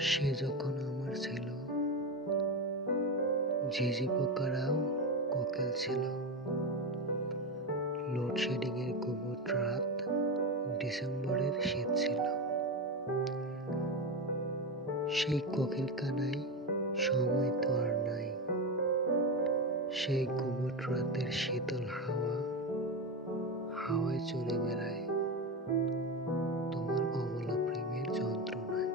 সে যখন আমার ছিল, ঝিঝি পোকারাও কোকিল ছিল। লোডশেডিং এর গুমোট রাত, ডিসেম্বরের শীত ছিল। সেই কোকিল কানাই সময় তো আর নাই। সেই গুমোট রাতের শীতল হাওয়া হাওয়ায় চড়ে বেড়ায় তোমার অবলা প্রেমের যন্ত্রণায়।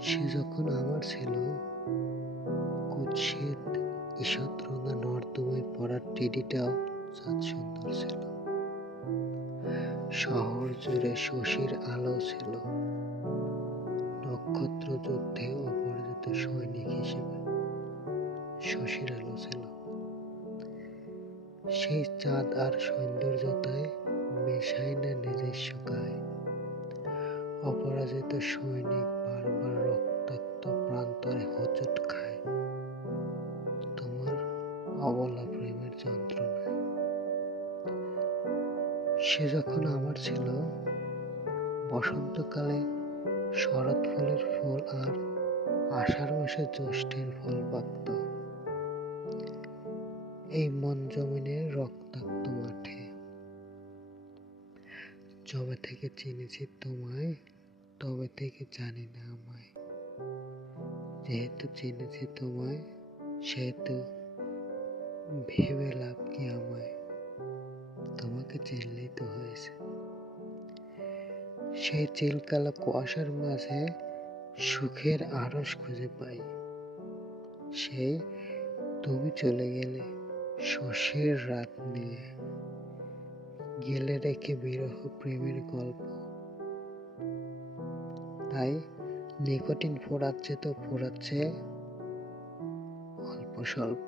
সে যখন আমার ছিল, কুৎসিত ঈষৎ রঙা নর্দমায় পড়া টেডিটাও সাত সুন্দর ছিল। শহর জুড়ে শশীর আলো ছিল, নক্ষত্র যুদ্ধে অপরাজিত সৈনিক হিসেবে শশীর আলো ছিল। সেই চাঁদ আর সৌন্দর্যতায় মেশায় না নিজস্ব গায়ে। অপরাজিত সৈনিক বারবার রক্তাক্ত প্রান্তরে হোঁচট খায় তোমার অবলা প্রেমের যন্ত্রণায়। সে যখন আমার ছিল, বসন্তকালে শরৎ ফুলের ফুল আর আষাঢ় মাসে জ্যৈষ্ঠের ফল পাকত এই মন জমিনের রক্তাক্ত মাঠে। যবে থেকে চিনেছি তোমায়, তবে থেকে জানি না আমায়। যেহেতু চিনেছি তোমায়, সেহেতু ভেবে লাভ কি আমায়, তোমাকে চিনলেই তো হয়েছে। সেই চিলকালা কুয়াশার মাঝে সুখের আরশ খুঁজে পাই। সেই তুমি চলে গেলে শশীর রাত নিয়ে, গেলে রেখে বিরহ প্রেমের গল্প। তাই নিকোটিন ফোরাচ্ছে তো ফোরাচ্ছে অল্প স্বল্প।